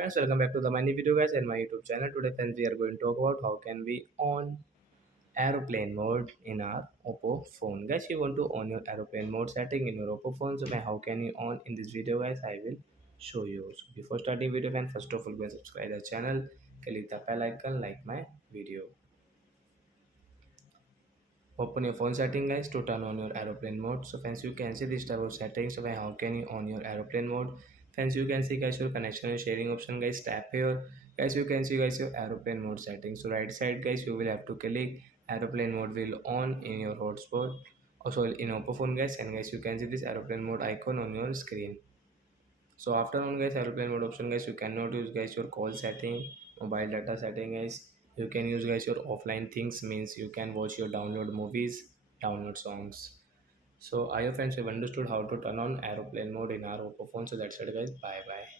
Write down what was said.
friends, welcome back to the mini video guys and my YouTube channel. Today friends we are going to talk about how can we on aeroplane mode in our Oppo phone. Guys, you want to on your aeroplane mode setting in your Oppo phone. So how can you on in this video guys? I will show you. So before starting video friends, first of all go and subscribe the channel, click the bell icon, like my video. Open your phone setting guys to turn on your aeroplane mode. So friends, you can see this type of settings. So how can you on your aeroplane mode? Friends, you can see guys your connection and sharing option guys. Tap here guys, you can see guys your aeroplane mode settings. So right side guys, you will have to click aeroplane mode will on in your hotspot, also in Oppo phone guys. And guys, you can see this aeroplane mode icon on your screen. So after on guys aeroplane mode option guys, you cannot use guys your call setting, mobile data setting guys. You can use guys your offline things, means you can watch your download movies, download songs. So I hope friends have understood how to turn on aeroplane mode in our Oppo phone. So that's it guys, bye bye.